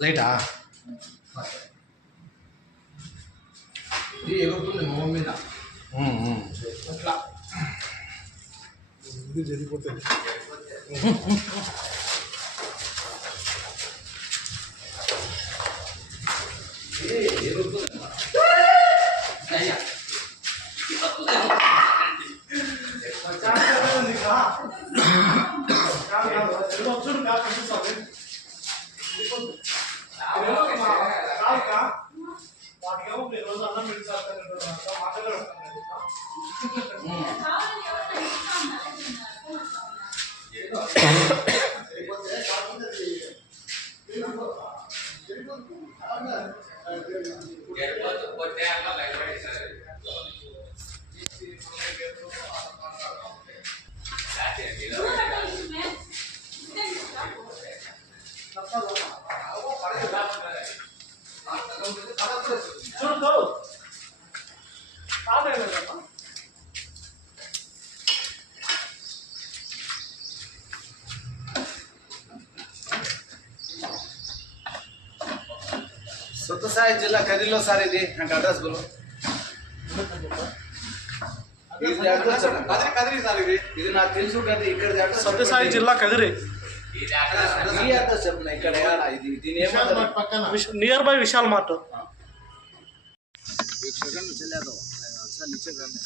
లైటా ఇది ఎగురుతుంది మొహం మీద అట్లా ఇది జరిగిపోతుంది. ఎగురుతుంది సత్యసాయి జిల్లా కదిరిలో సార్ ఇది అంటే అడ్రస్ బోలో కదిరి సార్ ఇది నాకు తెలుసు కదా ఇక్కడ సత్యసాయి జిల్లా కదిరి అడ్రస్ చెప్పిన ఇక్కడ ఇది దీని నియర్ బై విశాల్ మార్ట్ एक सेकंड में चले आता हूँ नीचे करने